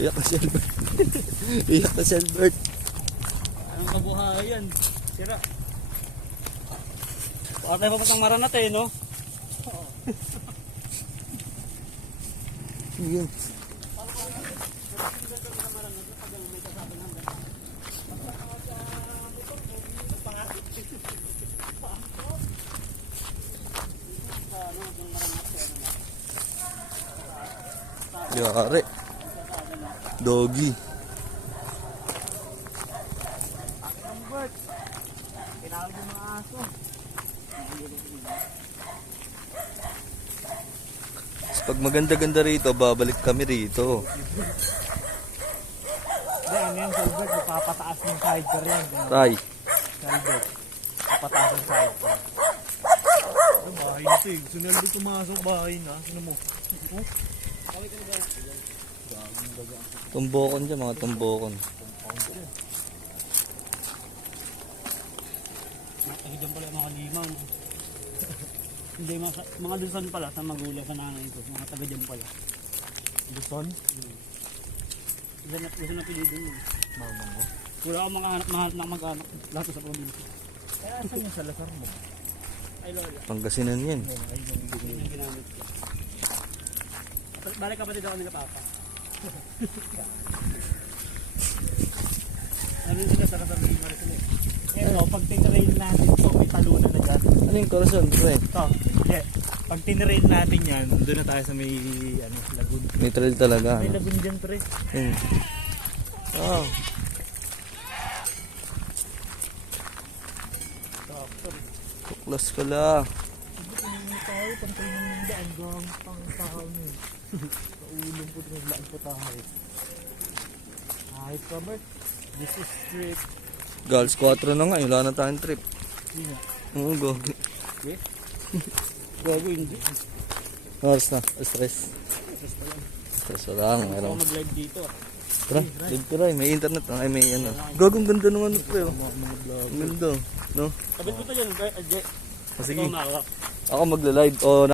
Iyak na Selbert. Iyak na Selbert. Ang kabuhayan. Sira. Baka tayo papasang maranat eh, no? Yun. Yari. Doggy. Tinawag yung mga aso. Pag maganda-ganda rito, babalik kami rito. Hindi, ano yung Selbert? Papataas ng sidecar yan. Tay. Selbert. Papataas ng sidecar. Ang bahay na ito eh. Gusto nila dito pumasok bahay na. Sino mo? Tumbokon dyan, mga tumbokon. Nakagyan pala yung mga limang. Hindi, mga Luzon pala sa magulang sa nanay ko. Mga taga dyan pala. Luzon? Isa na pilido yun. Mama mo? Wala akong mahanap na mag-anak. Lahat sa probinsya. Kaya saan yung salasar mo? Ay lola. Pangasinan yan. Ay yung ginamit ko. Balik kapatid ako nila papa. Ano yung sila sa kasama yung Maricel eh. Eto, pag tinrail natin ito, may talunan na dyan. Ano yung corazon, pre? Ito, hindi. Pag tinrail natin yan, doon na tayo sa may lagoon. May trail talaga. May Ano? lagoon dyan, pre. Hmm. Oh. Tuklas ka la. Hindi tayo, pantay ng hindi. Ang gampang tao nyo. Sa ulong po, naglaan po tayo. Hi, Robert. This is street. Girls 4 na nga, wala na tayong trip. Hindi nga. Oo, go. Gago, hindi. Oras na, stress. Stress pa lang, Ako meron. mag-live dito. Tara, live ko rin, may internet, ay may ano. Gagong ganda ng ano pre, oh. Ang ganda, no? Sabit ko ito dyan, Jay. Sige, Ikaw, Mawak. ako magla-live, o